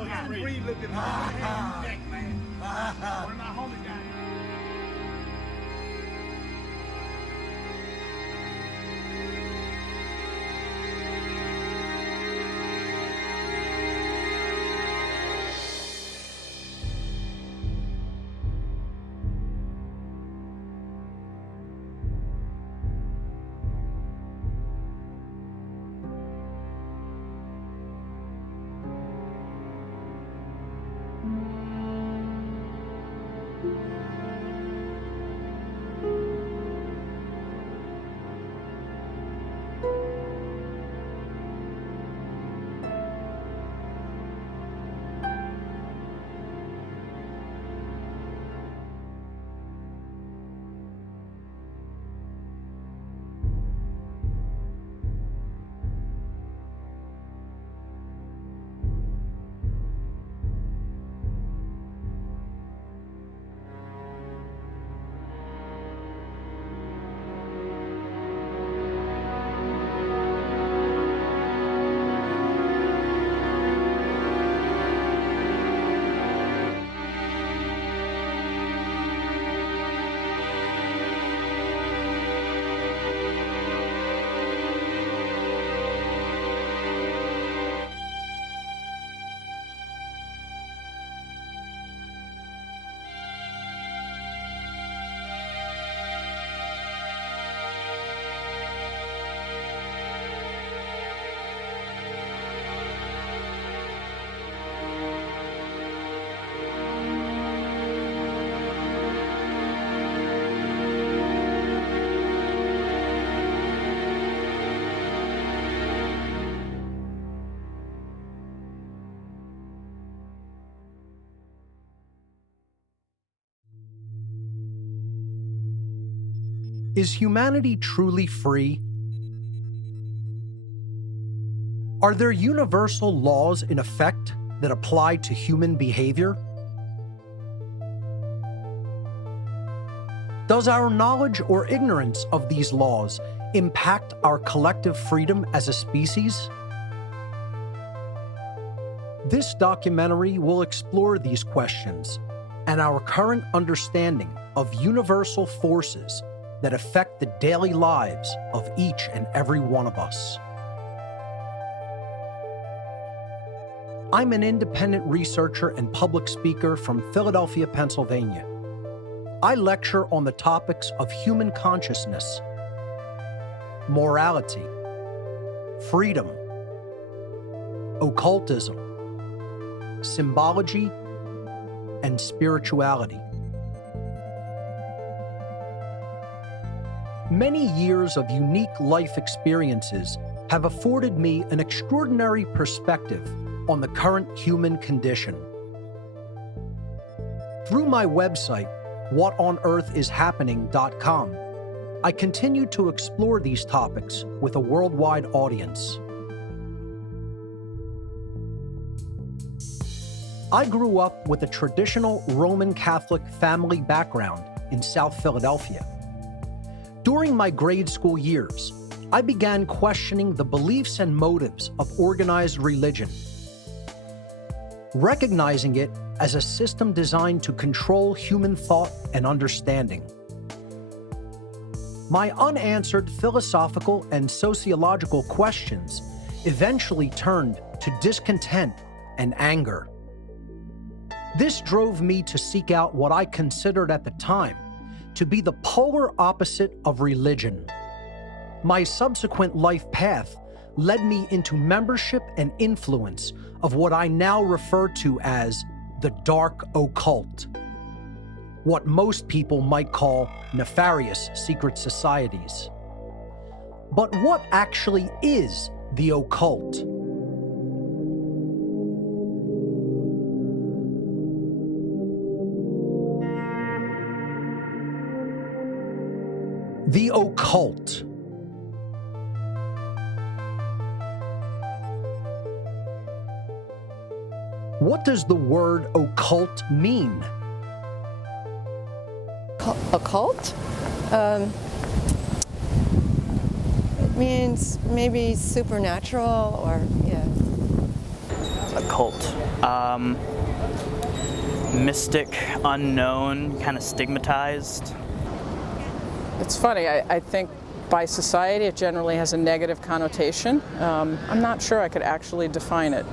so you breathe a little bit more. Neck, man. One of my homies got it. Is humanity truly free? Are there universal laws in effect that apply to human behavior? Does our knowledge or ignorance of these laws impact our collective freedom as a species? This documentary will explore these questions and our current understanding of universal forces that affect the daily lives of each and every one of us. I'm an independent researcher and public speaker from Philadelphia, Pennsylvania. I lecture on the topics of human consciousness, morality, freedom, occultism, symbology, and spirituality. Many years of unique life experiences have afforded me an extraordinary perspective on the current human condition. Through my website, whatonearthishappening.com, I continue to explore these topics with a worldwide audience. I grew up with a traditional Roman Catholic family background in South Philadelphia. During my grade school years, I began questioning the beliefs and motives of organized religion, recognizing it as a system designed to control human thought and understanding. My unanswered philosophical and sociological questions eventually turned to discontent and anger. This drove me to seek out what I considered at the time to be the polar opposite of religion. My subsequent life path led me into membership and influence of what I now refer to as the dark occult, what most people might call nefarious secret societies. But what actually is the occult? The occult. What does the word occult mean? Occult? It means maybe supernatural or, yeah. Occult. Mystic, unknown, kind of stigmatized. It's funny, I think by society it generally has a negative connotation. I'm not sure I could actually define it.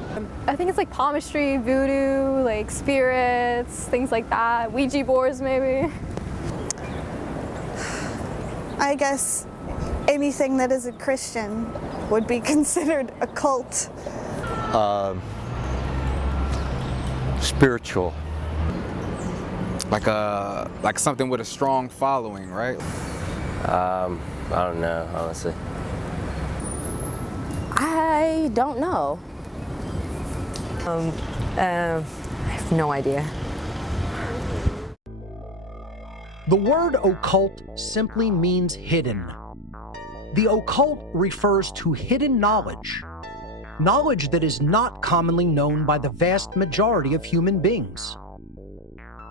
I think it's like palmistry, voodoo, like spirits, things like that. Ouija boards, maybe. I guess anything that isn't Christian would be considered occult. Spiritual. Like something with a strong following, right? I don't know, honestly. I don't know. I have no idea. The word occult simply means hidden. The occult refers to hidden knowledge, knowledge that is not commonly known by the vast majority of human beings.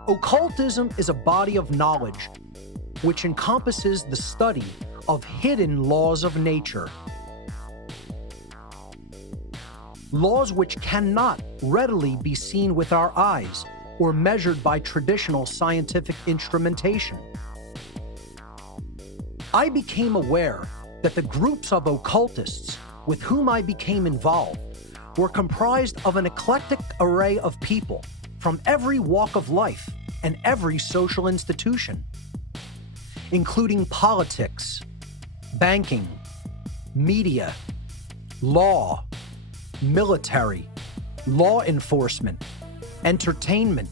Occultism is a body of knowledge which encompasses the study of hidden laws of nature. Laws which cannot readily be seen with our eyes or measured by traditional scientific instrumentation. I became aware that the groups of occultists with whom I became involved were comprised of an eclectic array of people from every walk of life and every social institution, including politics, banking, media, law, military, law enforcement, entertainment,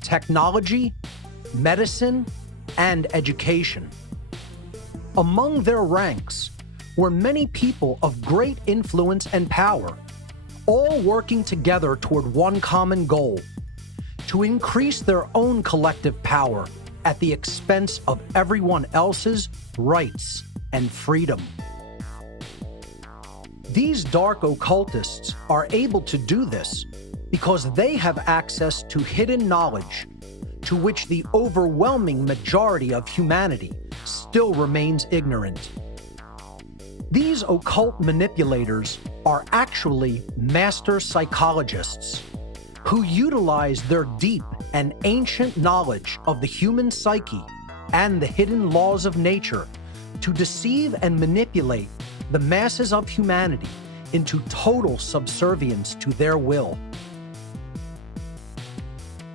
technology, medicine, and education. Among their ranks were many people of great influence and power, all working together toward one common goal: to increase their own collective power at the expense of everyone else's rights and freedom. These dark occultists are able to do this because they have access to hidden knowledge to which the overwhelming majority of humanity still remains ignorant. These occult manipulators are actually master psychologists who utilize their deep and ancient knowledge of the human psyche and the hidden laws of nature to deceive and manipulate the masses of humanity into total subservience to their will.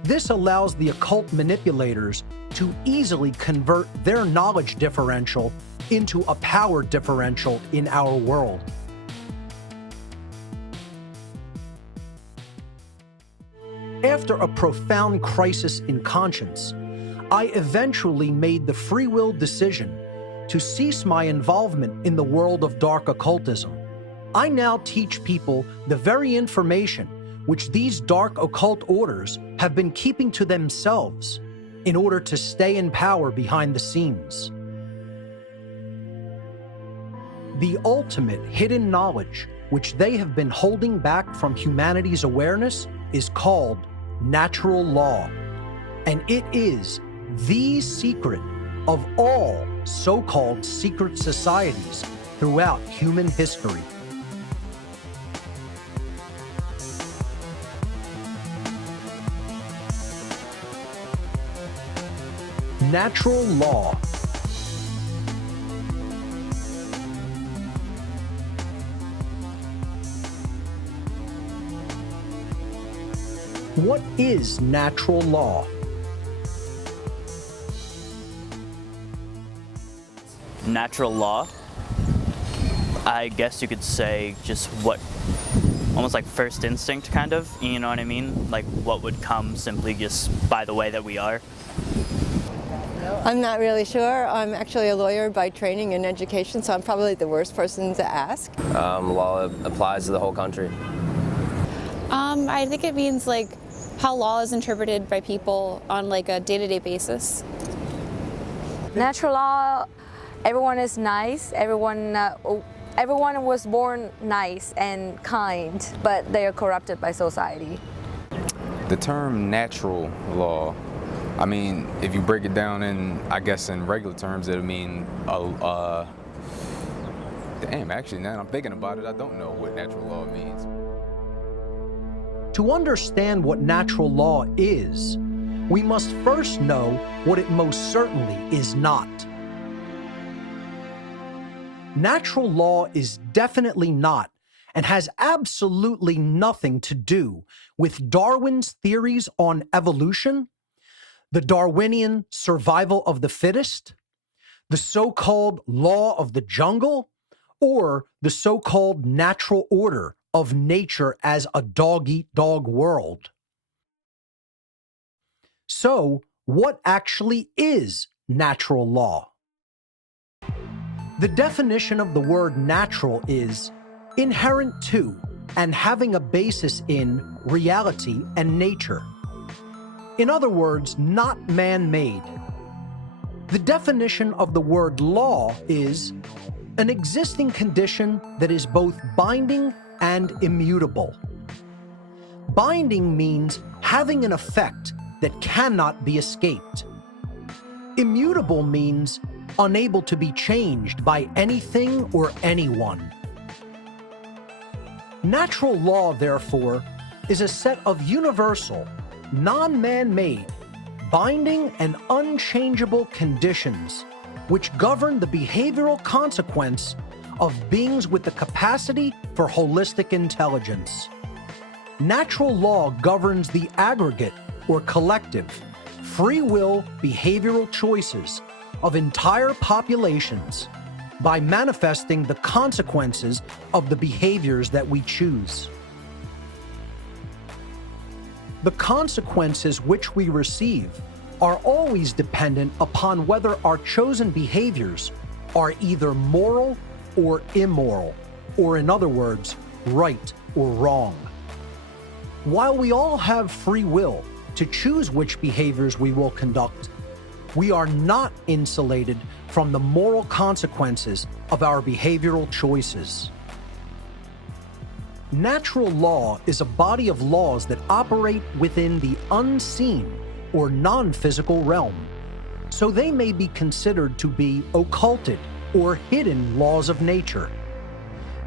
This allows the occult manipulators to easily convert their knowledge differential into a power differential in our world. After a profound crisis in conscience, I eventually made the free will decision to cease my involvement in the world of dark occultism. I now teach people the very information which these dark occult orders have been keeping to themselves in order to stay in power behind the scenes. The ultimate hidden knowledge which they have been holding back from humanity's awareness is called natural law, and it is the secret of all so-called secret societies throughout human history. Natural law. What is natural law? Natural law, I guess you could say just what, almost like first instinct kind of, you know what I mean? Like what would come simply just by the way that we are. I'm not really sure. I'm actually a lawyer by training and education, so I'm probably the worst person to ask. Law applies to the whole country. I think it means like how law is interpreted by people on like a day-to-day basis. Natural law, everyone is nice. Everyone was born nice and kind, but they are corrupted by society. The term natural law, I mean, if you break it down in, I guess in regular terms, it'll mean, damn, actually now that I'm thinking about it, I don't know what natural law means. To understand what natural law is, we must first know what it most certainly is not. Natural law is definitely not, and has absolutely nothing to do with Darwin's theories on evolution, the Darwinian survival of the fittest, the so-called law of the jungle, or the so-called natural order of nature as a dog-eat-dog world. So, what actually is natural law? The definition of the word natural is inherent to and having a basis in reality and nature. In other words, not man-made. The definition of the word law is an existing condition that is both binding and immutable. Binding means having an effect that cannot be escaped. Immutable means unable to be changed by anything or anyone. Natural law, therefore, is a set of universal, non-man-made, binding and unchangeable conditions which govern the behavioral consequence of beings with the capacity for holistic intelligence. Natural law governs the aggregate or collective, free will behavioral choices of entire populations by manifesting the consequences of the behaviors that we choose. The consequences which we receive are always dependent upon whether our chosen behaviors are either moral or immoral, or in other words, right or wrong. While we all have free will to choose which behaviors we will conduct, we are not insulated from the moral consequences of our behavioral choices. Natural law is a body of laws that operate within the unseen or non-physical realm, so they may be considered to be occulted or hidden laws of nature.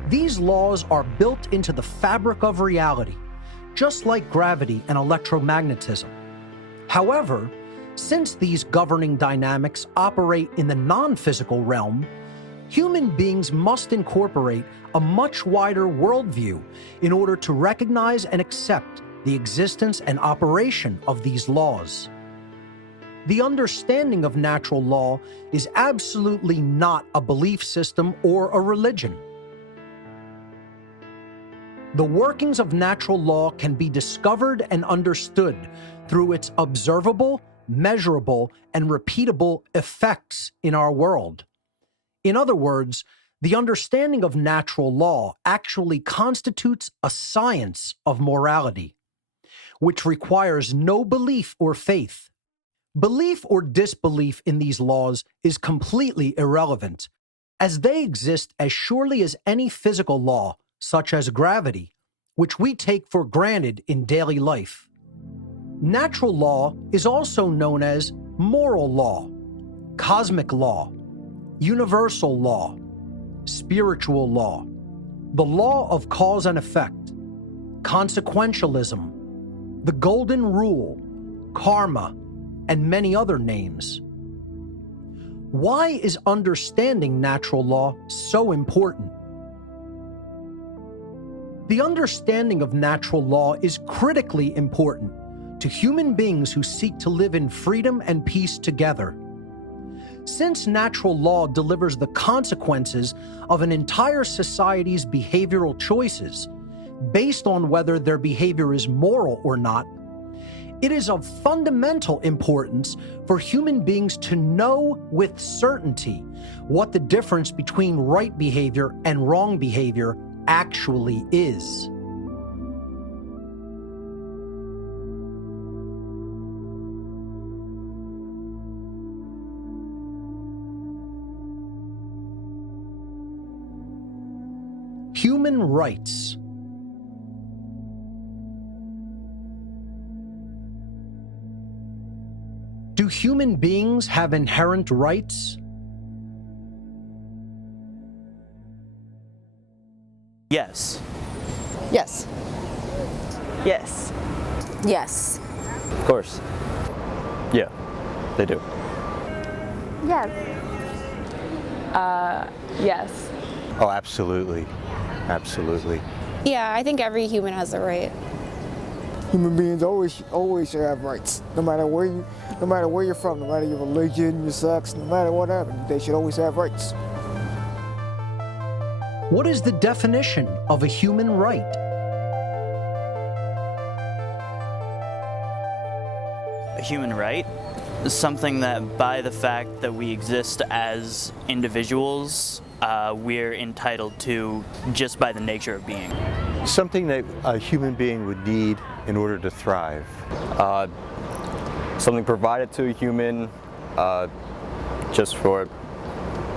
These laws are built into the fabric of reality, just like gravity and electromagnetism. However, since these governing dynamics operate in the non-physical realm, human beings must incorporate a much wider worldview in order to recognize and accept the existence and operation of these laws. The understanding of natural law is absolutely not a belief system or a religion. The workings of natural law can be discovered and understood through its observable, measurable, and repeatable effects in our world. In other words, the understanding of natural law actually constitutes a science of morality, which requires no belief or faith. Belief or disbelief in these laws is completely irrelevant, as they exist as surely as any physical law, such as gravity, which we take for granted in daily life. Natural law is also known as moral law, cosmic law, universal law, spiritual law, the law of cause and effect, consequentialism, the golden rule, karma, and many other names. Why is understanding natural law so important? The understanding of natural law is critically important to human beings who seek to live in freedom and peace together. Since natural law delivers the consequences of an entire society's behavioral choices based on whether their behavior is moral or not, it is of fundamental importance for human beings to know with certainty what the difference between right behavior and wrong behavior actually is. Human rights. Do human beings have inherent rights? Yes. Yes. Yes. Yes. Of course. Yeah, they do. Yes. Yes. Oh, absolutely. Absolutely. Yeah, I think every human has a right. Human beings always should have rights, no matter where you're from, no matter your religion, your sex, no matter whatever. They should always have rights. What is the definition of a human right? A human right is something that, by the fact that we exist as individuals, we're entitled to just by the nature of being. Something that a human being would need in order to thrive. Something provided to a human just for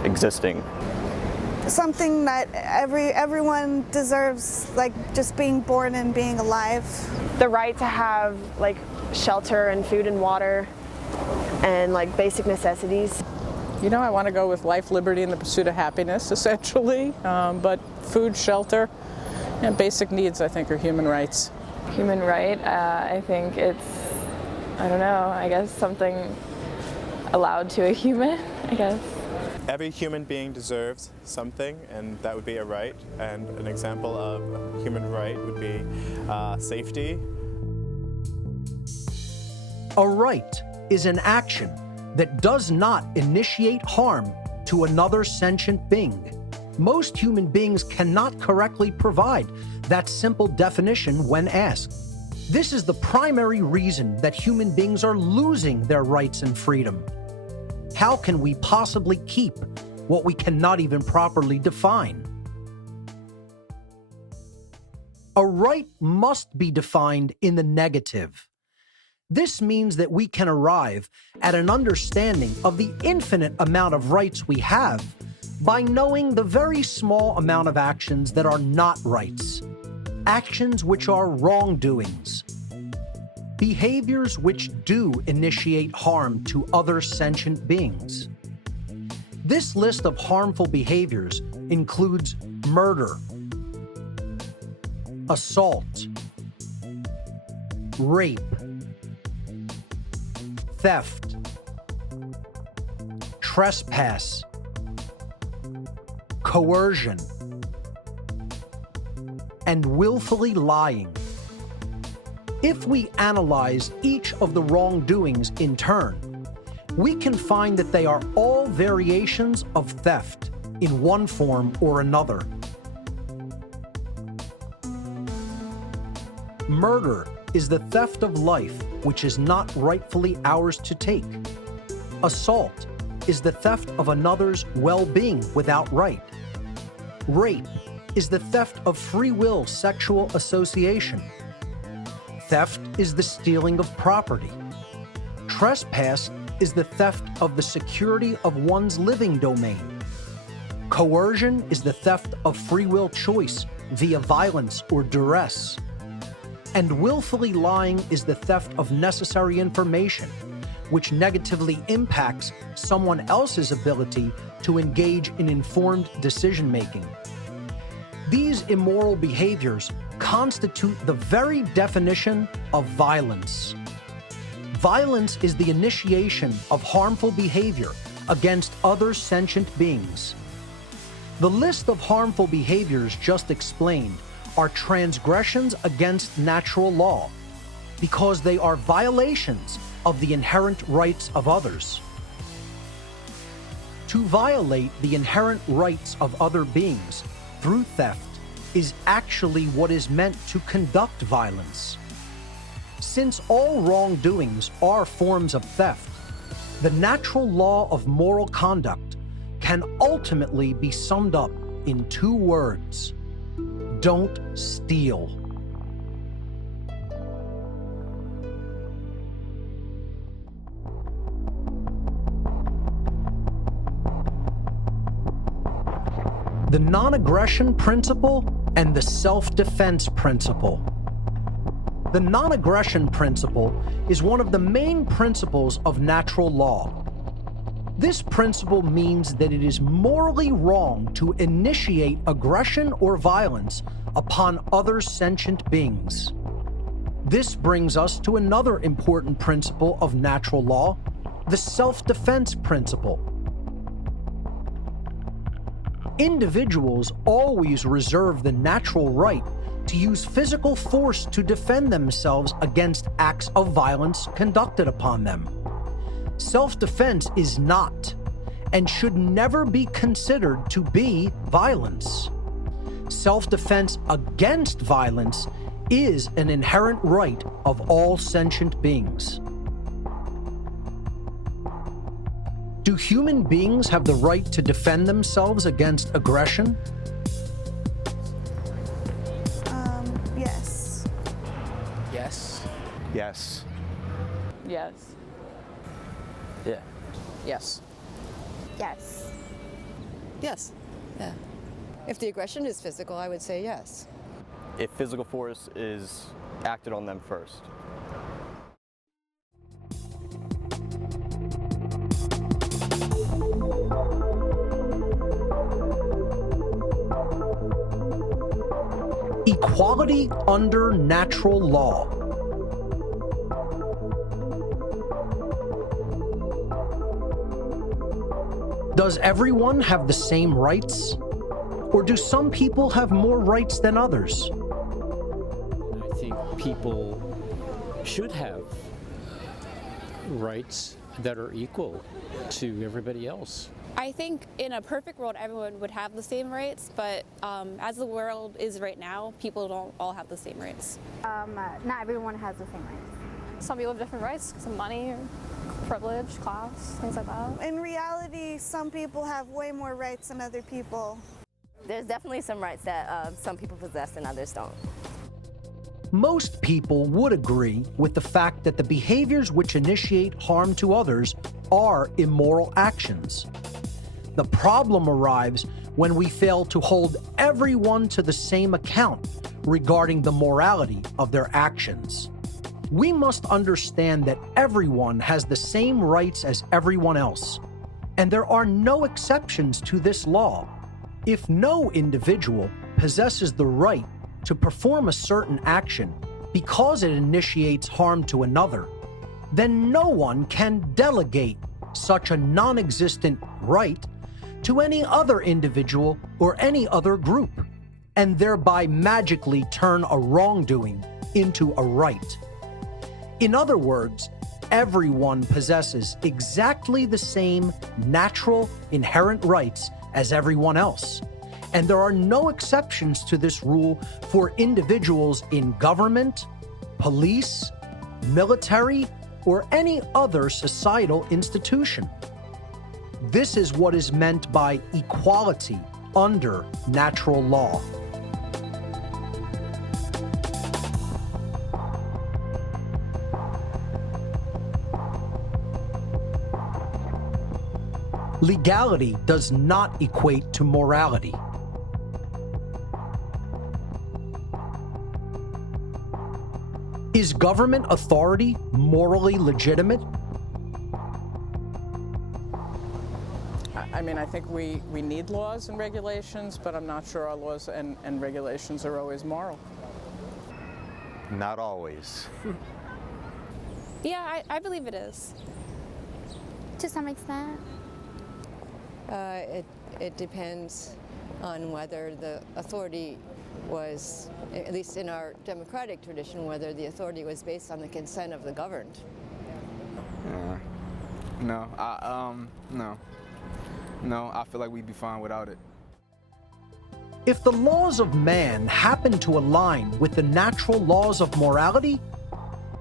existing. Something that everyone deserves, like just being born and being alive. The right to have like shelter and food and water and like basic necessities. You know, I want to go with life, liberty, and the pursuit of happiness, essentially. But food, shelter, and basic needs, I think, are human rights. Human right, I think it's, I don't know, I guess something allowed to a human, I guess. Every human being deserves something, and that would be a right. And an example of a human right would be safety. A right is an action that does not initiate harm to another sentient being. Most human beings cannot correctly provide that simple definition when asked. This is the primary reason that human beings are losing their rights and freedom. How can we possibly keep what we cannot even properly define? A right must be defined in the negative. This means that we can arrive at an understanding of the infinite amount of rights we have by knowing the very small amount of actions that are not rights, actions which are wrongdoings, behaviors which do initiate harm to other sentient beings. This list of harmful behaviors includes murder, assault, rape, theft, trespass, coercion, and willfully lying. If we analyze each of the wrongdoings in turn, we can find that they are all variations of theft in one form or another. Murder is the theft of life which is not rightfully ours to take. Assault is the theft of another's well-being without right. Rape is the theft of free will sexual association. Theft is the stealing of property. Trespass is the theft of the security of one's living domain. Coercion is the theft of free will choice via violence or duress. And willfully lying is the theft of necessary information, which negatively impacts someone else's ability to engage in informed decision-making. These immoral behaviors constitute the very definition of violence. Violence is the initiation of harmful behavior against other sentient beings. The list of harmful behaviors just explained are transgressions against natural law because they are violations of the inherent rights of others. To violate the inherent rights of other beings through theft is actually what is meant to conduct violence. Since all wrongdoings are forms of theft, the natural law of moral conduct can ultimately be summed up in two words: don't steal. The non-aggression principle and the self-defense principle. The non-aggression principle is one of the main principles of natural law. This principle means that it is morally wrong to initiate aggression or violence upon other sentient beings. This brings us to another important principle of natural law, the self-defense principle. Individuals always reserve the natural right to use physical force to defend themselves against acts of violence conducted upon them. Self-defense is not, and should never be considered to be, violence. Self-defense against violence is an inherent right of all sentient beings. Do human beings have the right to defend themselves against aggression? Yes. Yes. Yes. Yes. Yeah. Yes. Yes. Yes. Yeah. If the aggression is physical, I would say yes. If physical force is acted on them first. Equality under natural law. Does everyone have the same rights? Or do some people have more rights than others? I think people should have rights that are equal to everybody else. I think in a perfect world, everyone would have the same rights, but as the world is right now, people don't all have the same rights. Not everyone has the same rights. Some people have different rights because of money or privilege, class, things like that. In reality, some people have way more rights than other people. There's definitely some rights that some people possess and others don't. Most people would agree with the fact that the behaviors which initiate harm to others are immoral actions. The problem arrives when we fail to hold everyone to the same account regarding the morality of their actions. We must understand that everyone has the same rights as everyone else, and there are no exceptions to this law. If no individual possesses the right to perform a certain action because it initiates harm to another, then no one can delegate such a non-existent right to any other individual or any other group, and thereby magically turn a wrongdoing into a right. In other words, everyone possesses exactly the same natural, inherent rights as everyone else, and there are no exceptions to this rule for individuals in government, police, military, or any other societal institution. This is what is meant by equality under natural law. Legality does not equate to morality. Is government authority morally legitimate? I mean, I think we need laws and regulations, but I'm not sure our laws and regulations are always moral. Not always. Yeah, I believe it is. To some extent. It depends on whether the authority was, at least in our democratic tradition, whether the authority was based on the consent of the governed. No, I feel like we'd be fine without it. If the laws of man happen to align with the natural laws of morality,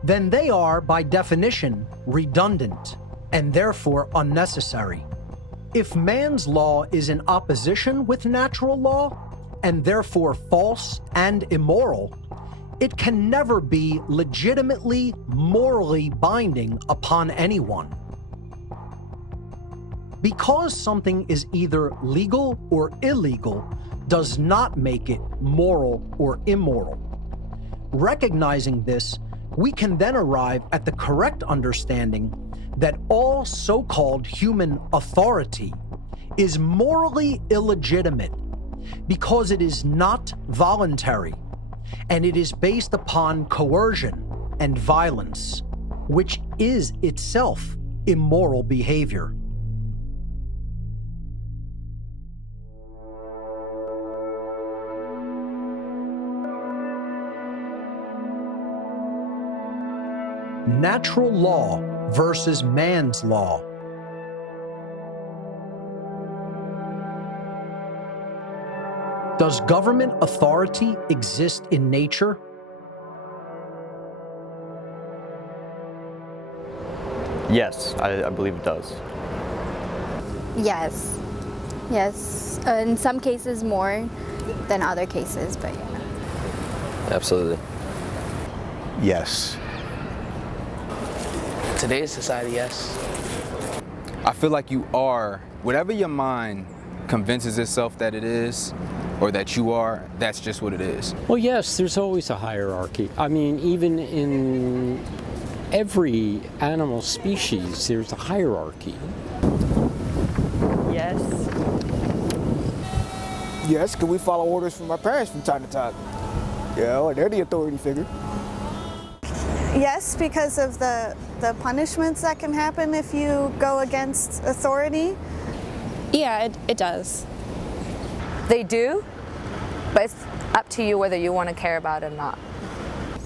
then they are, by definition, redundant and therefore unnecessary. If man's law is in opposition with natural law, and therefore false and immoral, it can never be legitimately morally binding upon anyone. Because something is either legal or illegal does not make it moral or immoral. Recognizing this, we can then arrive at the correct understanding that all so-called human authority is morally illegitimate because it is not voluntary, and it is based upon coercion and violence, which is itself immoral behavior. Natural law versus man's law. Does government authority exist in nature? Yes, I believe it does. Yes. Yes. In some cases more than other cases, but yeah. Absolutely. Yes. Today's society, yes. I feel like you are, whatever your mind convinces itself that it is, or that you are, that's just what it is. Well, yes, there's always a hierarchy. I mean, even in every animal species, there's a hierarchy. Yes. Yes, because we follow orders from our parents from time to time. Yeah, well, they're the authority figure. Yes, because of the punishments that can happen if you go against authority. Yeah, it does. They do, but it's up to you whether you want to care about it or not.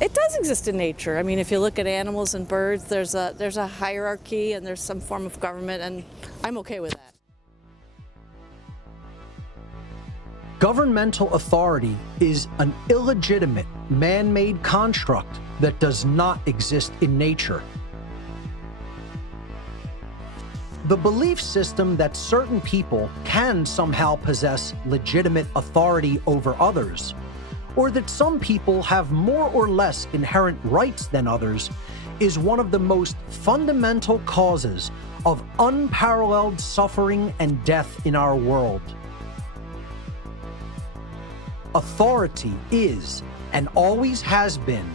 It does exist in nature. I mean, if you look at animals and birds, there's a hierarchy and there's some form of government, and I'm okay with that. Governmental authority is an illegitimate, man-made construct that does not exist in nature. The belief system that certain people can somehow possess legitimate authority over others, or that some people have more or less inherent rights than others, is one of the most fundamental causes of unparalleled suffering and death in our world. Authority is, and always has been,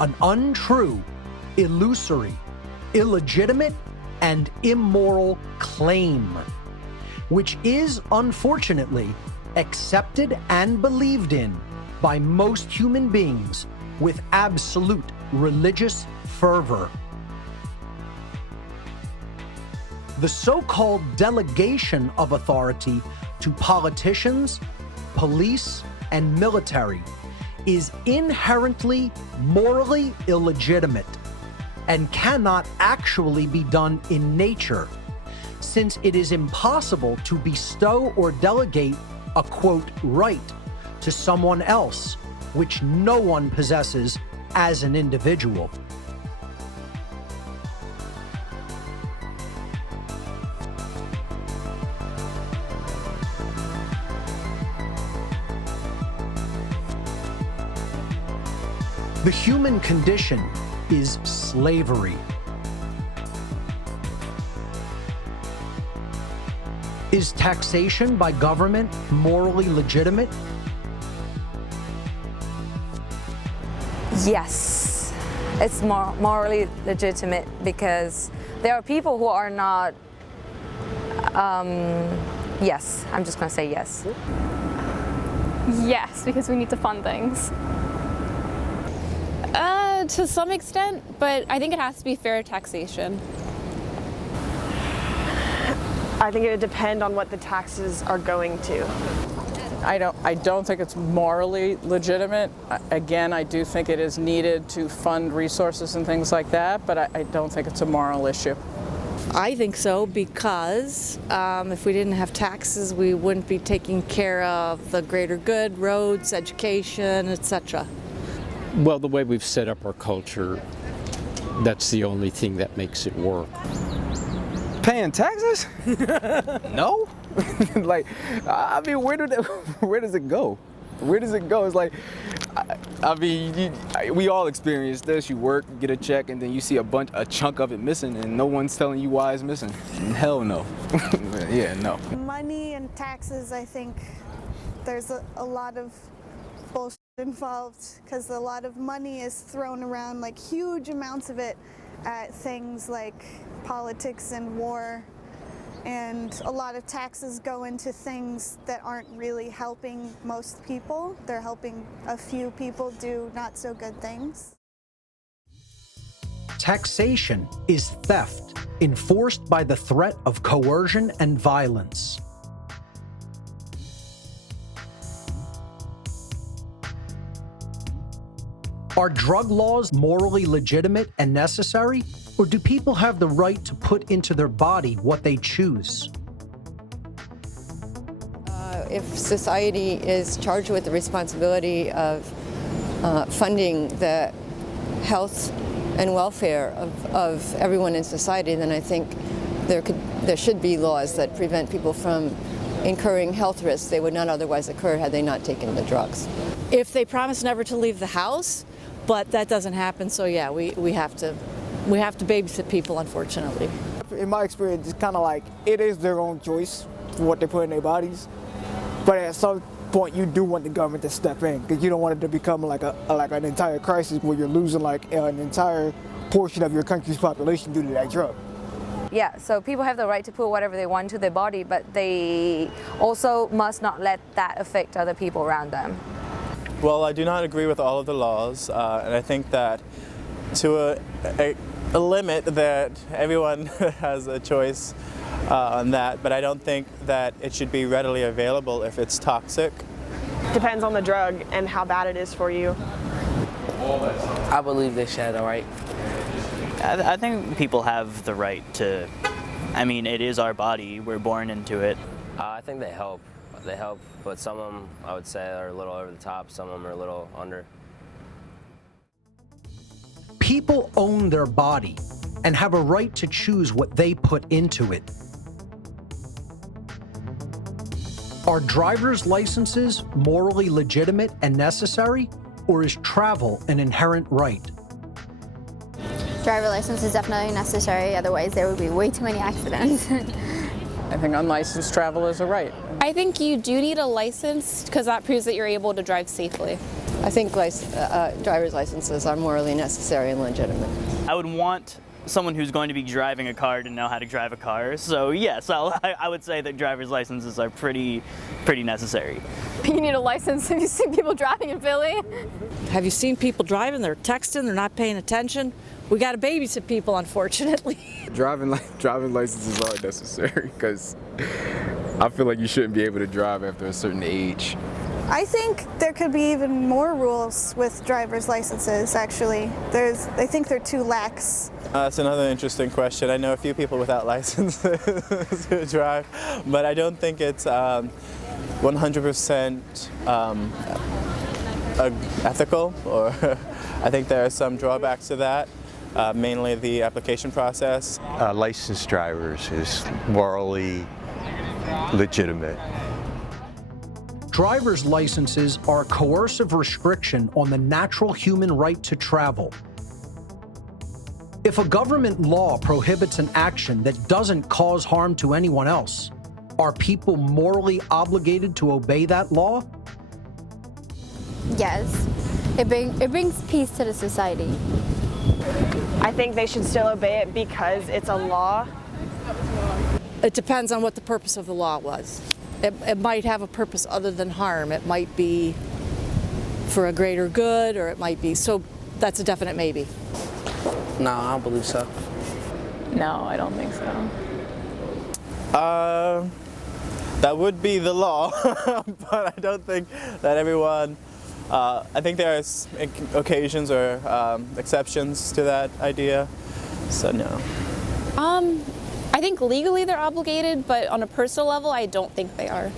an untrue, illusory, illegitimate, and immoral claim, which is, unfortunately, accepted and believed in by most human beings with absolute religious fervor. The so-called delegation of authority to politicians, police, and military is inherently morally illegitimate and cannot actually be done in nature, since it is impossible to bestow or delegate a, quote, right to someone else, which no one possesses as an individual. The human condition is slavery. Is taxation by government morally legitimate? Yes, it's morally legitimate because there are people who are not, yes, I'm just gonna say yes. Yes, because we need to fund things. To some extent, but I think it has to be fair taxation. I think it would depend on what the taxes are going to. I don't think it's morally legitimate. Again, I do think it is needed to fund resources and things like that, but I don't think it's a moral issue. I think so because if we didn't have taxes, we wouldn't be taking care of the greater good, roads, education, etc. Well, the way we've set up our culture, that's the only thing that makes it work. Paying taxes? No. Like, I mean, where does it go? Where does it go? It's like, I mean, we all experience this. You work, get a check, and then you see a chunk of it missing, and no one's telling you why it's missing. Hell no. Yeah, no. Money and taxes, I think there's a lot of bullshit involved because a lot of money is thrown around, like huge amounts of it, at things like politics and war, and a lot of taxes go into things that aren't really helping most people. They're helping a few people do not so good things. Taxation is theft enforced by the threat of coercion and violence. Are drug laws morally legitimate and necessary, or do people have the right to put into their body what they choose? If society is charged with the responsibility of funding the health and welfare of everyone in society, then I think there should be laws that prevent people from incurring health risks they would not otherwise occur had they not taken the drugs. If they promise never to leave the house, but that doesn't happen, so yeah, we have to babysit people, unfortunately. In my experience, it's kind of like it is their own choice for what they put in their bodies, but at some point you do want the government to step in because you don't want it to become like an entire crisis where you're losing like an entire portion of your country's population due to that drug. Yeah, so people have the right to put whatever they want to their body, but they also must not let that affect other people around them. Well, I do not agree with all of the laws, and I think that to a limit that everyone has a choice on that, but I don't think that it should be readily available if it's toxic. Depends on the drug and how bad it is for you. I believe they should have the right. I think people have the right to, I mean, it is our body, we're born into it. I think they help. They help, but some of them, I would say, are a little over the top, some of them are a little under. People own their body and have a right to choose what they put into it. Are driver's licenses morally legitimate and necessary, or is travel an inherent right? Driver license is definitely necessary, otherwise there would be way too many accidents. I think unlicensed travel is a right. I think you do need a license because that proves that you're able to drive safely. I think driver's licenses are morally necessary and legitimate. I would want someone who's going to be driving a car to know how to drive a car, so yes, I would say that driver's licenses are pretty necessary. You need a license. Have you seen people driving in Philly? Have you seen people driving? They're texting, they're not paying attention. We got to babysit people, unfortunately. Driving licenses are necessary because I feel like you shouldn't be able to drive after a certain age. I think there could be even more rules with driver's licenses, actually. I think they're too lax. That's another interesting question. I know a few people without licenses who drive, but I don't think it's 100% ethical, or I think there are some drawbacks to that. Mainly the application process. Licensed drivers is morally legitimate. Driver's licenses are a coercive restriction on the natural human right to travel. If a government law prohibits an action that doesn't cause harm to anyone else, are people morally obligated to obey that law? Yes, it brings peace to the society. I think they should still obey it because it's a law. It depends on what the purpose of the law was. It might have a purpose other than harm. It might be for a greater good, or it might be, so that's a definite maybe. No, I don't believe so. No, I don't think so. That would be the law, but I don't think that everyone, I think there are occasions or exceptions to that idea, so no. I think legally they're obligated, but on a personal level, I don't think they are.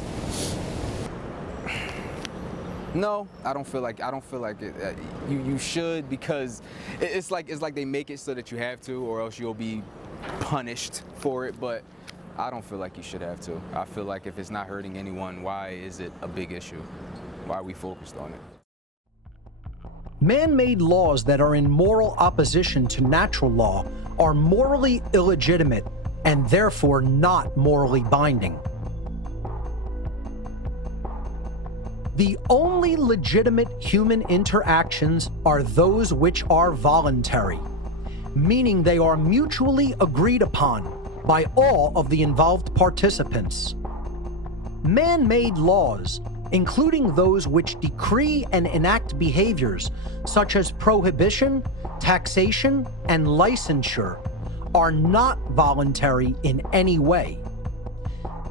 No, I don't feel like it. You should, because it's like they make it so that you have to, or else you'll be punished for it. But I don't feel like you should have to. I feel like if it's not hurting anyone, why is it a big issue? Why are we focused on it? Man-made laws that are in moral opposition to natural law are morally illegitimate and therefore not morally binding. The only legitimate human interactions are those which are voluntary, meaning they are mutually agreed upon by all of the involved participants. Man-made laws including those which decree and enact behaviors such as prohibition, taxation, and licensure, are not voluntary in any way.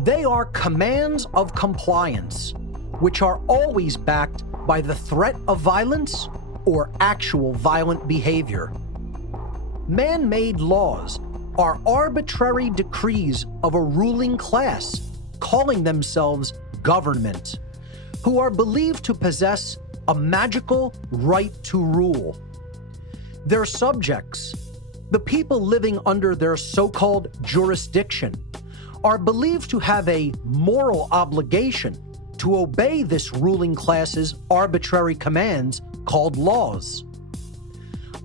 They are commands of compliance, which are always backed by the threat of violence or actual violent behavior. Man-made laws are arbitrary decrees of a ruling class calling themselves government, who are believed to possess a magical right to rule. Their subjects, the people living under their so-called jurisdiction, are believed to have a moral obligation to obey this ruling class's arbitrary commands called laws.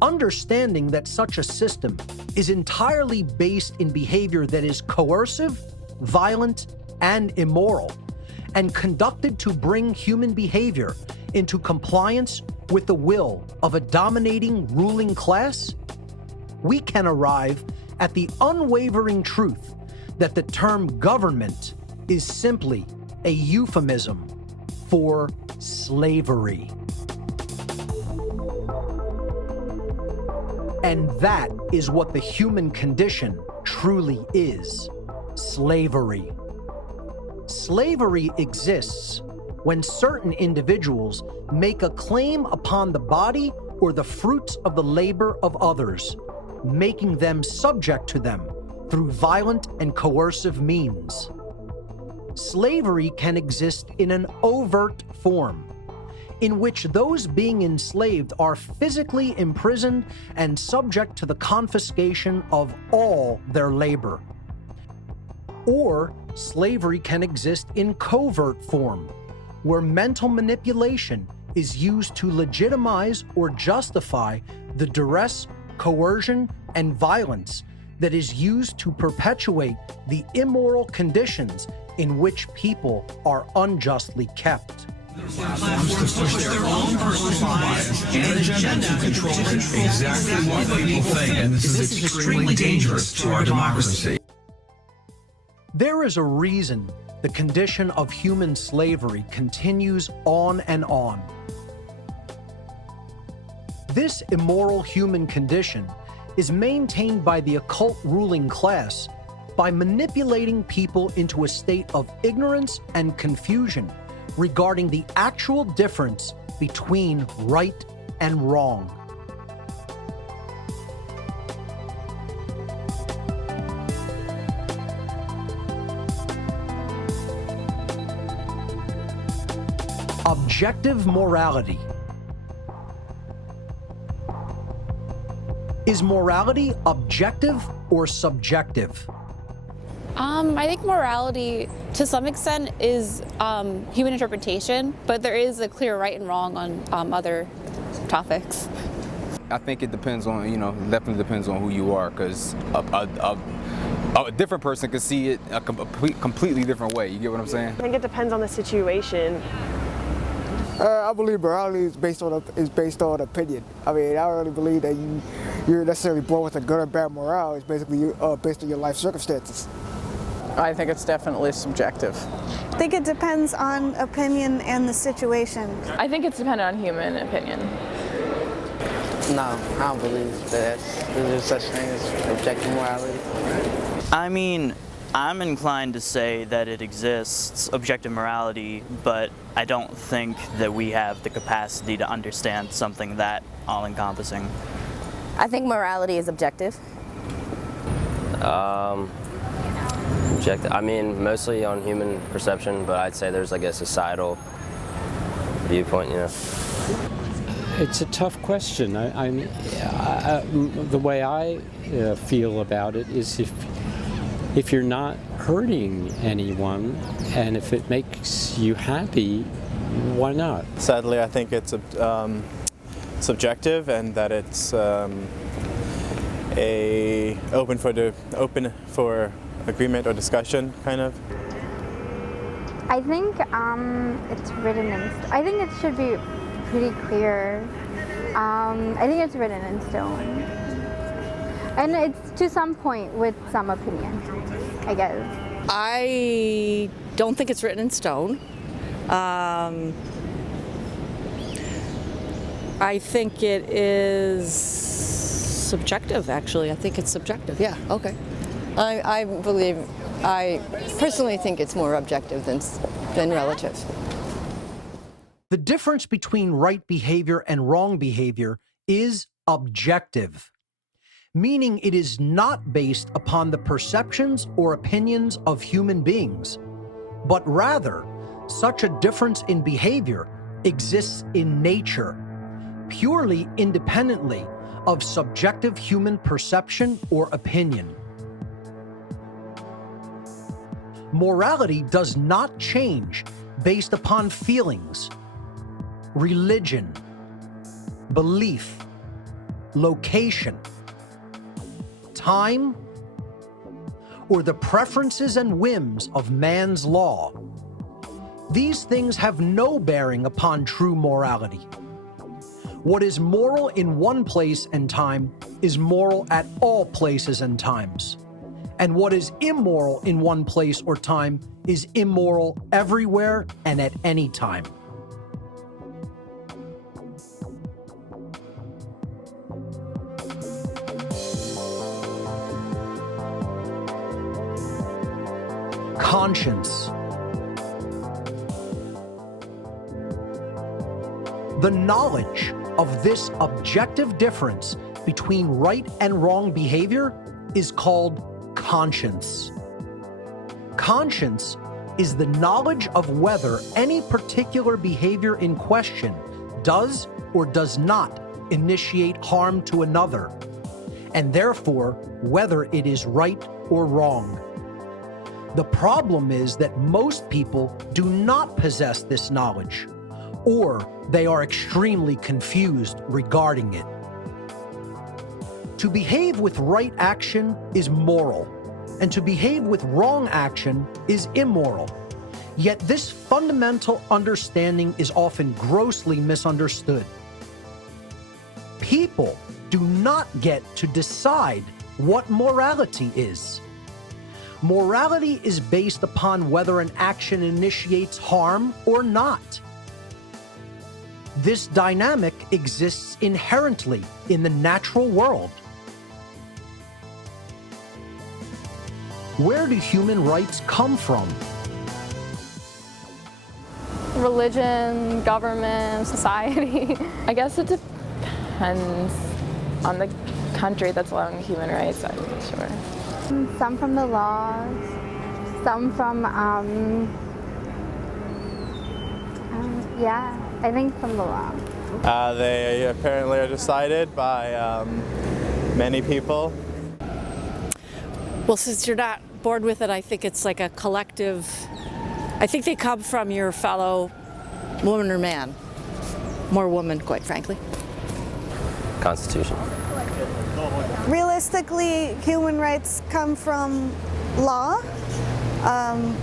Understanding that such a system is entirely based in behavior that is coercive, violent, and immoral, and conducted to bring human behavior into compliance with the will of a dominating ruling class, we can arrive at the unwavering truth that the term government is simply a euphemism for slavery. And that is what the human condition truly is: slavery. Slavery exists when certain individuals make a claim upon the body or the fruits of the labor of others, making them subject to them through violent and coercive means. Slavery can exist in an overt form, in which those being enslaved are physically imprisoned and subject to the confiscation of all their labor. Or slavery can exist in covert form, where mental manipulation is used to legitimize or justify the duress, coercion, and violence that is used to perpetuate the immoral conditions in which people are unjustly kept. Platforms to push their own personal bias and agenda to control exactly what people think, and this is extremely dangerous to our democracy. There is a reason the condition of human slavery continues on and on. This immoral human condition is maintained by the occult ruling class by manipulating people into a state of ignorance and confusion regarding the actual difference between right and wrong. Objective morality. Is morality objective or subjective? I think morality, to some extent, is human interpretation, but there is a clear right and wrong on other topics. I think it depends on, definitely depends on who you are, because a different person could see it a completely different way. You get what I'm saying? I think it depends on the situation. I believe morality is based on opinion. I mean, I don't really believe that you're necessarily born with a good or bad morale. It's basically based on your life circumstances. I think it's definitely subjective. I think it depends on opinion and the situation. I think it's dependent on human opinion. No, I don't believe that there's such thing as objective morality. I mean, I'm inclined to say that it exists, objective morality, but I don't think that we have the capacity to understand something that all-encompassing. I think morality is objective. Objective. I mean, mostly on human perception, but I'd say there's like a societal viewpoint, It's a tough question. The way I feel about it is if you're not hurting anyone and if it makes you happy, why not? Sadly, I think it's subjective, and that it's open for agreement or discussion, kind of. I think it's written in. I think it should be pretty clear. I think it's written in stone, and it's to some point with some opinion, I guess. I don't think it's written in stone. I think it is subjective, actually. I think it's subjective. Yeah, okay. I personally think it's more objective than relative. The difference between right behavior and wrong behavior is objective, meaning it is not based upon the perceptions or opinions of human beings, but rather, such a difference in behavior exists in nature, purely independently of subjective human perception or opinion. Morality does not change based upon feelings, religion, belief, location, time, or the preferences and whims of man's law. These things have no bearing upon true morality. What is moral in one place and time is moral at all places and times. And what is immoral in one place or time is immoral everywhere and at any time. Conscience. The knowledge of this objective difference between right and wrong behavior is called conscience. Conscience is the knowledge of whether any particular behavior in question does or does not initiate harm to another, and therefore whether it is right or wrong. The problem is that most people do not possess this knowledge, or they are extremely confused regarding it. To behave with right action is moral, and to behave with wrong action is immoral. Yet this fundamental understanding is often grossly misunderstood. People do not get to decide what morality is. Morality is based upon whether an action initiates harm or not. This dynamic exists inherently in the natural world. Where do human rights come from? Religion, government, society. I guess it depends on the country that's allowing human rights, I'm not sure. Some from the laws, some from, yeah, I think from the law. They apparently are decided by many people. Well, since you're not bored with it, I think it's like a collective, I think they come from your fellow woman or man. More woman, quite frankly. Constitution. Realistically, human rights come from law,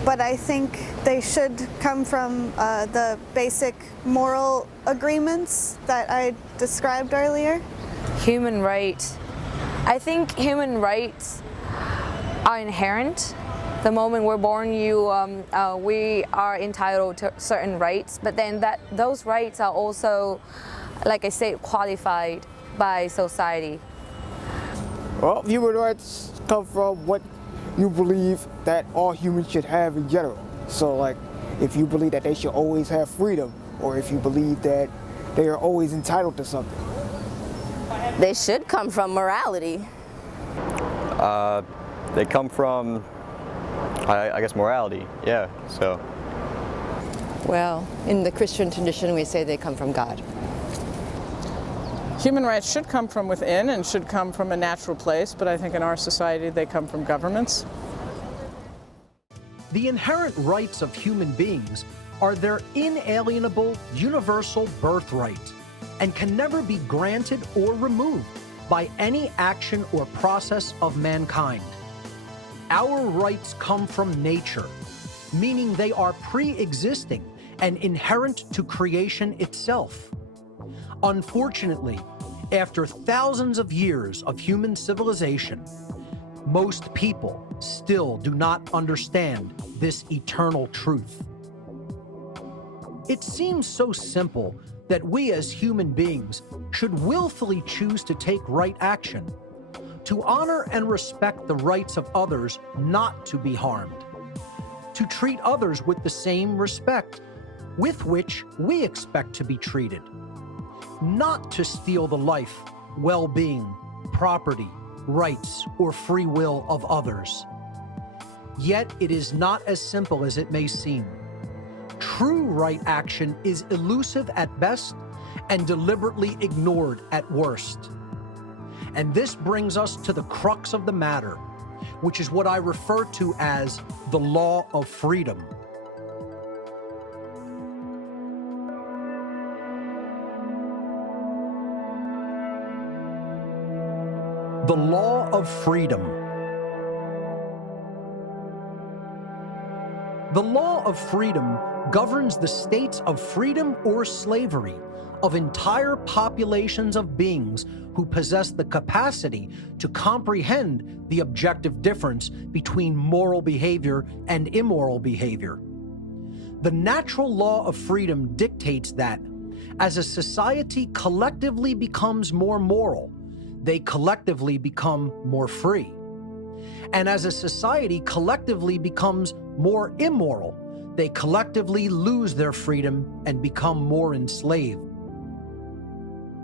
but I think they should come from the basic moral agreements that I described earlier. Human rights. I think human rights are inherent. The moment we're born, we are entitled to certain rights, but then those rights are also, like I said, qualified by society. Well, human rights come from what you believe that all humans should have in general. So, like, if you believe that they should always have freedom, or if you believe that they are always entitled to something. They should come from morality. They come from, I guess, morality, yeah, so. Well, in the Christian tradition, we say they come from God. Human rights should come from within and should come from a natural place, but I think in our society they come from governments. The inherent rights of human beings are their inalienable, universal birthright and can never be granted or removed by any action or process of mankind. Our rights come from nature, meaning they are pre-existing and inherent to creation itself. Unfortunately, after thousands of years of human civilization, most people still do not understand this eternal truth. It seems so simple that we as human beings should willfully choose to take right action, to honor and respect the rights of others not to be harmed, to treat others with the same respect with which we expect to be treated, not to steal the life, well-being, property, rights, or free will of others. Yet it is not as simple as it may seem. True right action is elusive at best and deliberately ignored at worst. And this brings us to the crux of the matter, which is what I refer to as the law of freedom. The law of freedom. The law of freedom governs the states of freedom or slavery of entire populations of beings who possess the capacity to comprehend the objective difference between moral behavior and immoral behavior. The natural law of freedom dictates that as a society collectively becomes more moral, they collectively become more free. And as a society collectively becomes more immoral, they collectively lose their freedom and become more enslaved.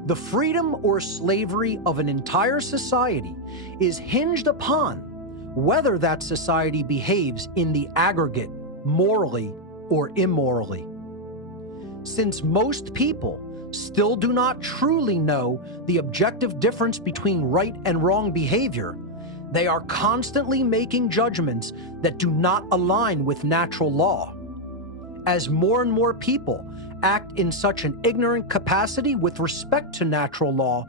The freedom or slavery of an entire society is hinged upon whether that society behaves in the aggregate morally or immorally. Since most people still do not truly know the objective difference between right and wrong behavior, they are constantly making judgments that do not align with natural law. As more and more people act in such an ignorant capacity with respect to natural law,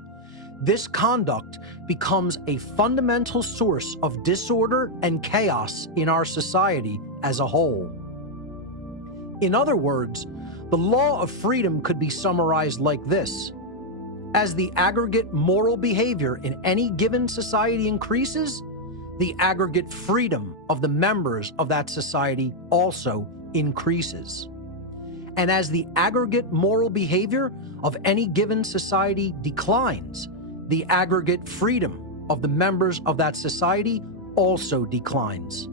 this conduct becomes a fundamental source of disorder and chaos in our society as a whole. In other words, the law of freedom could be summarized like this. As the aggregate moral behavior in any given society increases, the aggregate freedom of the members of that society also increases. And as the aggregate moral behavior of any given society declines, the aggregate freedom of the members of that society also declines.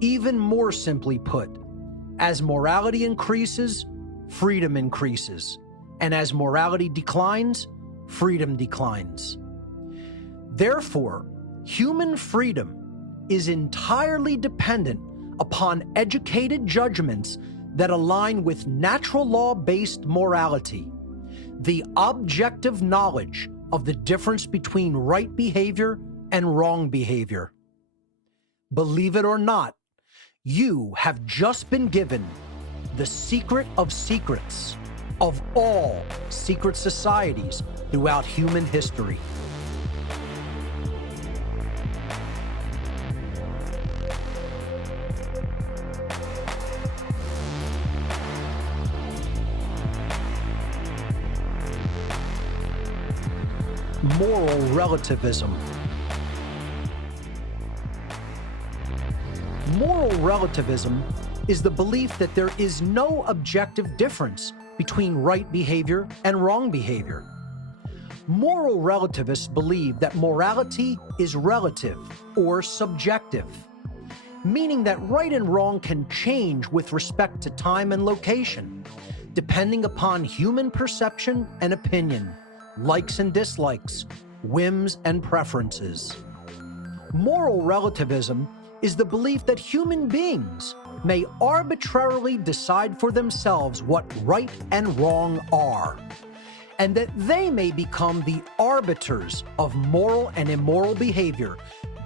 Even more simply put, as morality increases, freedom increases. And as morality declines, freedom declines. Therefore, human freedom is entirely dependent upon educated judgments that align with natural law-based morality, the objective knowledge of the difference between right behavior and wrong behavior. Believe it or not, you have just been given the secret of secrets of all secret societies throughout human history. Moral relativism. Moral relativism is the belief that there is no objective difference between right behavior and wrong behavior. Moral relativists believe that morality is relative or subjective, meaning that right and wrong can change with respect to time and location, depending upon human perception and opinion, likes and dislikes, whims and preferences. Moral relativism is the belief that human beings may arbitrarily decide for themselves what right and wrong are, and that they may become the arbiters of moral and immoral behavior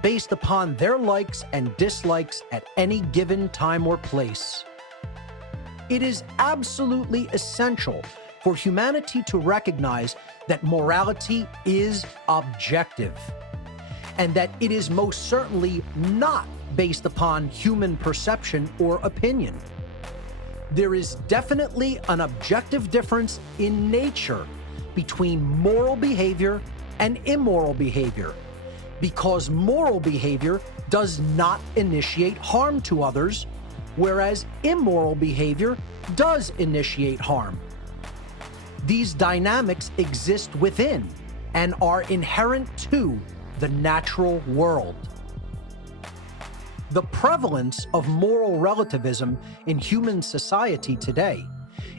based upon their likes and dislikes at any given time or place. It is absolutely essential for humanity to recognize that morality is objective, and that it is most certainly not based upon human perception or opinion. There is definitely an objective difference in nature between moral behavior and immoral behavior, because moral behavior does not initiate harm to others, whereas immoral behavior does initiate harm. These dynamics exist within and are inherent to the natural world. The prevalence of moral relativism in human society today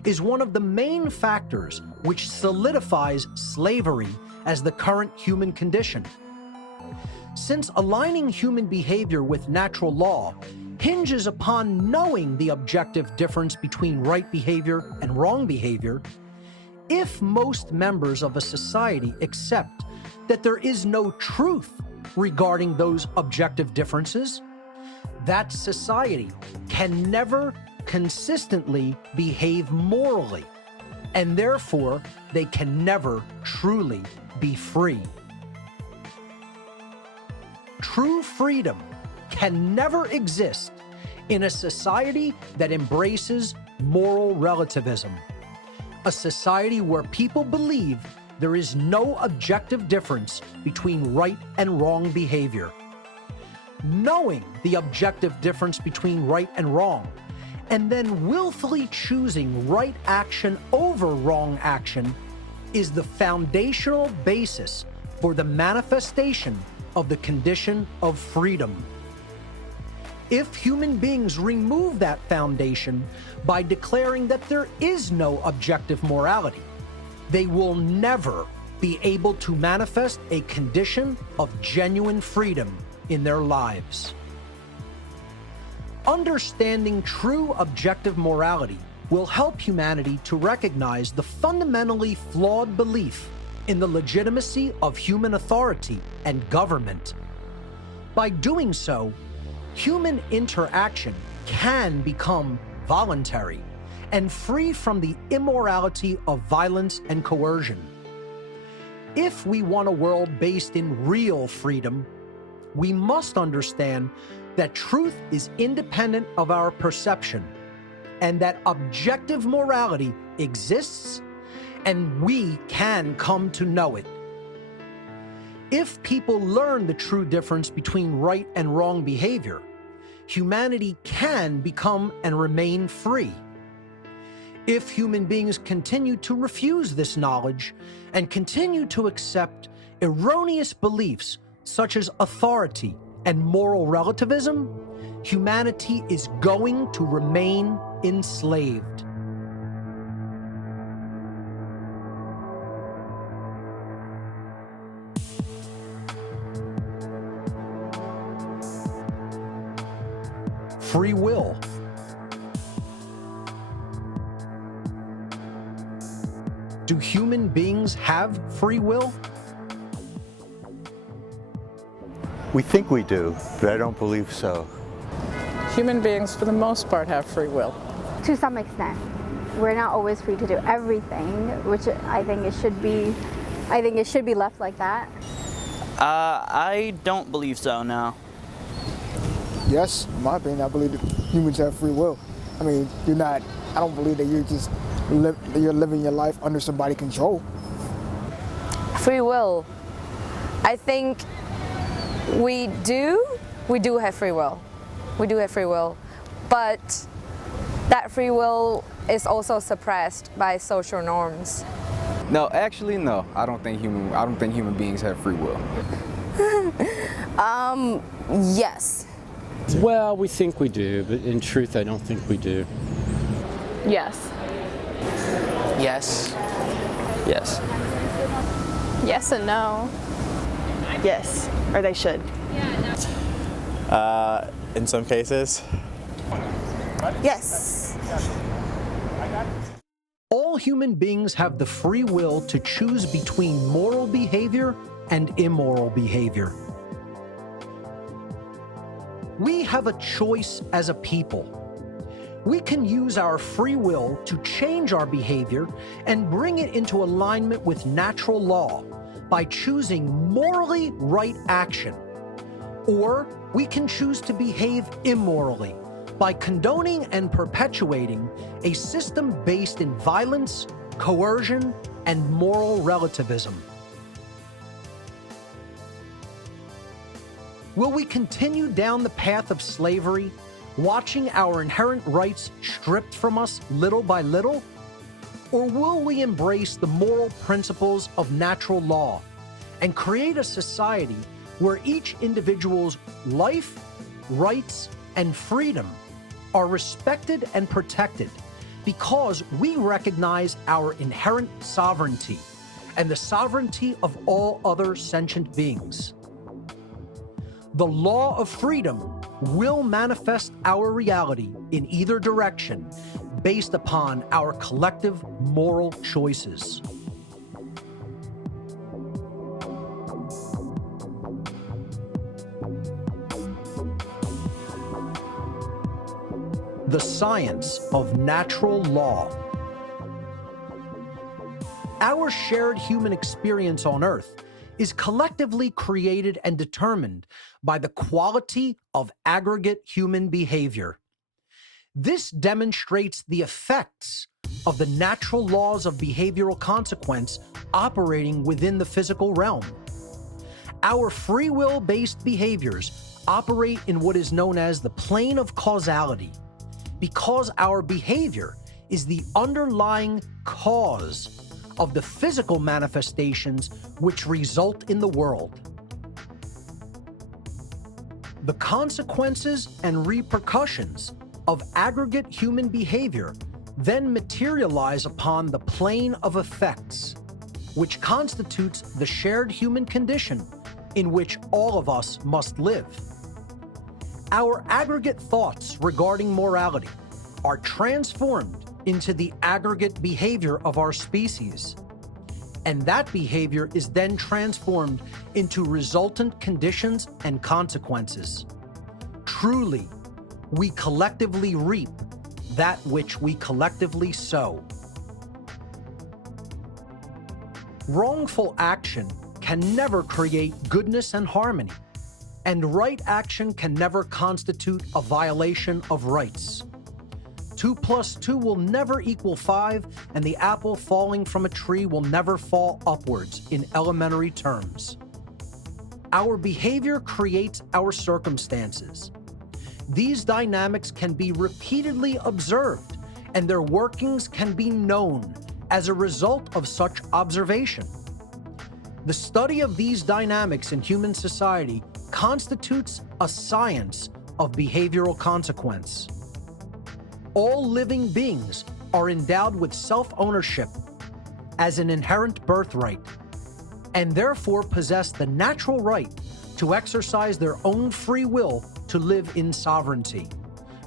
is one of the main factors which solidifies slavery as the current human condition. Since aligning human behavior with natural law hinges upon knowing the objective difference between right behavior and wrong behavior, if most members of a society accept that there is no truth regarding those objective differences, that society can never consistently behave morally, and therefore they can never truly be free. True freedom can never exist in a society that embraces moral relativism, a society where people believe there is no objective difference between right and wrong behavior. Knowing the objective difference between right and wrong, and then willfully choosing right action over wrong action, is the foundational basis for the manifestation of the condition of freedom. If human beings remove that foundation by declaring that there is no objective morality, they will never be able to manifest a condition of genuine freedom in their lives. Understanding true objective morality will help humanity to recognize the fundamentally flawed belief in the legitimacy of human authority and government. By doing so, human interaction can become voluntary and free from the immorality of violence and coercion. If we want a world based in real freedom, we must understand that truth is independent of our perception, and that objective morality exists, and we can come to know it. If people learn the true difference between right and wrong behavior, humanity can become and remain free. If human beings continue to refuse this knowledge and continue to accept erroneous beliefs such as authority and moral relativism, humanity is going to remain enslaved. Free will. Do human beings have free will? We think we do, but I don't believe so. Human beings, for the most part, have free will. To some extent. We're not always free to do everything, which I think it should be left like that. I don't believe so, no. Yes, in my opinion, I believe that humans have free will. I mean, I don't believe that you're living your life under somebody's control. Free will. I think we do have free will. We do have free will, but that free will is also suppressed by social norms. No, actually, no. I don't think human beings have free will. Yes. Well, we think we do, but in truth, I don't think we do. Yes. Yes. Yes. Yes and no. Yes, or they should. In some cases. Yes. All human beings have the free will to choose between moral behavior and immoral behavior. We have a choice as a people. We can use our free will to change our behavior and bring it into alignment with natural law by choosing morally right action. Or we can choose to behave immorally by condoning and perpetuating a system based in violence, coercion, and moral relativism. Will we continue down the path of slavery watching our inherent rights stripped from us little by little? Or will we embrace the moral principles of natural law and create a society where each individual's life, rights, and freedom are respected and protected because we recognize our inherent sovereignty and the sovereignty of all other sentient beings? The law of freedom will manifest our reality in either direction based upon our collective moral choices. The science of natural law. Our shared human experience on Earth is collectively created and determined by the quality of aggregate human behavior. This demonstrates the effects of the natural laws of behavioral consequence operating within the physical realm. Our free will-based behaviors operate in what is known as the plane of causality, because our behavior is the underlying cause of the physical manifestations which result in the world. The consequences and repercussions of aggregate human behavior then materialize upon the plane of effects, which constitutes the shared human condition in which all of us must live. Our aggregate thoughts regarding morality are transformed into the aggregate behavior of our species, and that behavior is then transformed into resultant conditions and consequences. Truly, we collectively reap that which we collectively sow. Wrongful action can never create goodness and harmony, and right action can never constitute a violation of rights. 2 + 2 will never equal 5, and the apple falling from a tree will never fall upwards in elementary terms. Our behavior creates our circumstances. These dynamics can be repeatedly observed, and their workings can be known as a result of such observation. The study of these dynamics in human society constitutes a science of behavioral consequence. All living beings are endowed with self-ownership as an inherent birthright, and therefore possess the natural right to exercise their own free will to live in sovereignty,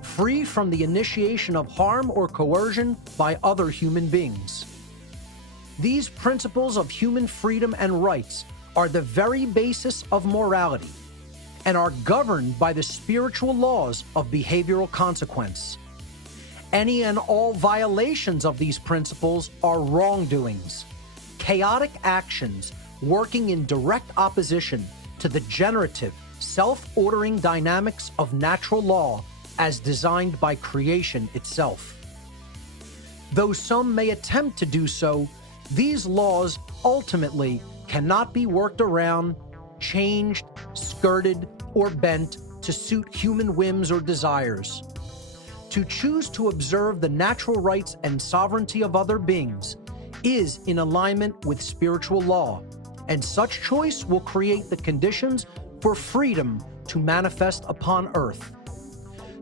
free from the initiation of harm or coercion by other human beings. These principles of human freedom and rights are the very basis of morality and are governed by the spiritual laws of behavioral consequence. Any and all violations of these principles are wrongdoings, chaotic actions working in direct opposition to the generative, self-ordering dynamics of natural law as designed by creation itself. Though some may attempt to do so, these laws ultimately cannot be worked around, changed, skirted, or bent to suit human whims or desires. To choose to observe the natural rights and sovereignty of other beings is in alignment with spiritual law, and such choice will create the conditions for freedom to manifest upon earth.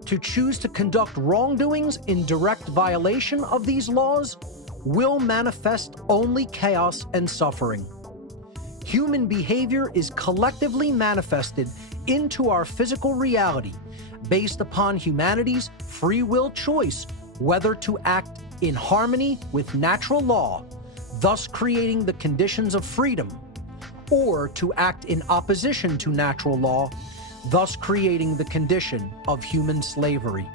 To choose to conduct wrongdoings in direct violation of these laws will manifest only chaos and suffering. Human behavior is collectively manifested into our physical reality based upon humanity's free will choice whether to act in harmony with natural law, thus creating the conditions of freedom, or to act in opposition to natural law, thus creating the condition of human slavery.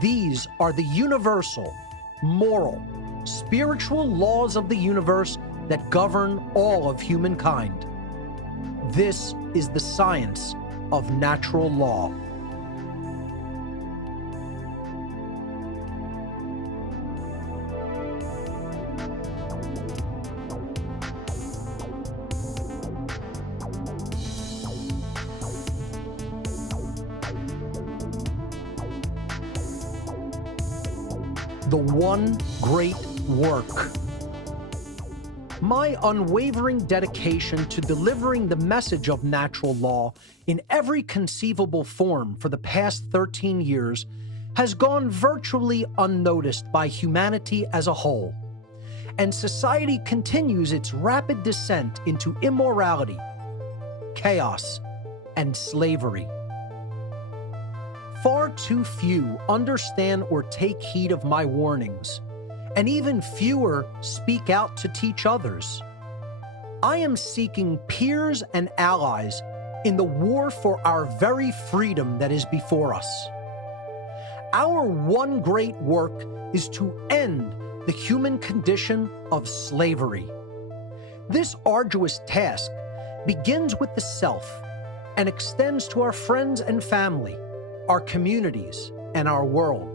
These are the universal, moral, spiritual laws of the universe that govern all of humankind. This is the science of natural law. the one great work. My unwavering dedication to delivering the message of natural law in every conceivable form for the past 13 years has gone virtually unnoticed by humanity as a whole, and society continues its rapid descent into immorality, chaos, and slavery. Far too few understand or take heed of my warnings, and even fewer speak out to teach others. I am seeking peers and allies in the war for our very freedom that is before us. Our one great work is to end the human condition of slavery. This arduous task begins with the self and extends to our friends and family, our communities, and our world.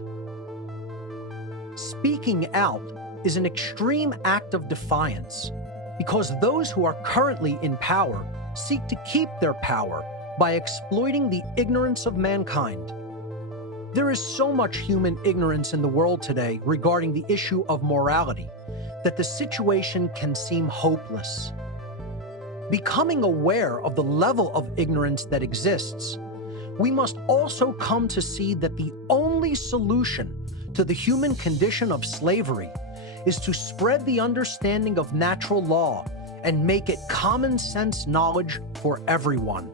Speaking out is an extreme act of defiance because those who are currently in power seek to keep their power by exploiting the ignorance of mankind. There is so much human ignorance in the world today regarding the issue of morality that the situation can seem hopeless. Becoming aware of the level of ignorance that exists, we must also come to see that the only solution to the human condition of slavery is to spread the understanding of natural law and make it common sense knowledge for everyone.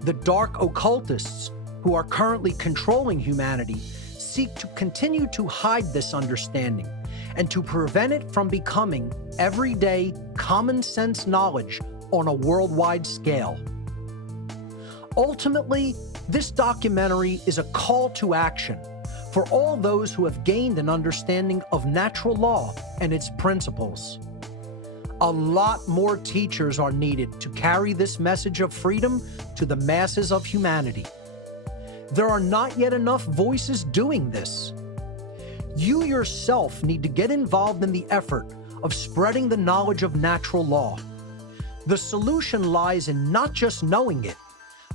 The dark occultists who are currently controlling humanity seek to continue to hide this understanding and to prevent it from becoming everyday common sense knowledge on a worldwide scale. Ultimately, this documentary is a call to action for all those who have gained an understanding of natural law and its principles. A lot more teachers are needed to carry this message of freedom to the masses of humanity. There are not yet enough voices doing this. You yourself need to get involved in the effort of spreading the knowledge of natural law. The solution lies in not just knowing it,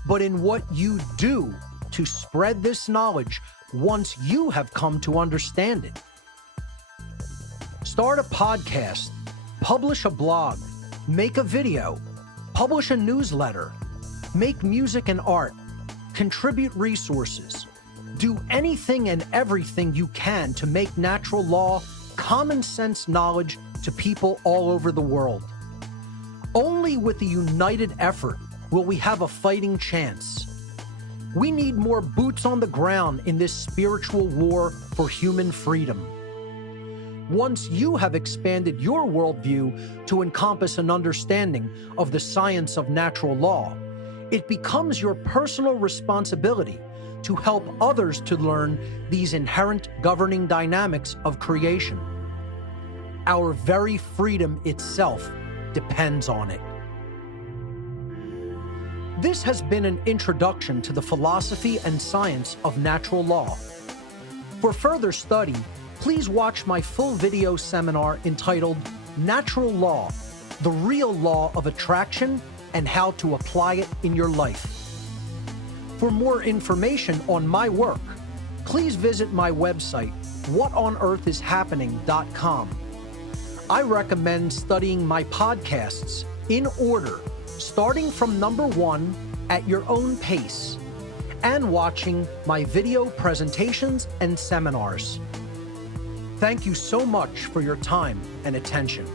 but in what you do to spread this knowledge once you have come to understand it. Start a podcast, publish a blog, make a video, publish a newsletter, make music and art, contribute resources. Do anything and everything you can to make natural law common sense knowledge to people all over the world. Only with a united effort will we have a fighting chance. We need more boots on the ground in this spiritual war for human freedom. Once you have expanded your worldview to encompass an understanding of the science of natural law, it becomes your personal responsibility to help others to learn these inherent governing dynamics of creation. Our very freedom itself depends on it. This has been an introduction to the philosophy and science of natural law. For further study, please watch my full video seminar entitled Natural Law, the Real Law of Attraction and How to Apply It in Your Life. For more information on my work, please visit my website, whatonearthishappening.com. I recommend studying my podcasts in order, starting from number 1 at your own pace, and watching my video presentations and seminars. Thank you so much for your time and attention.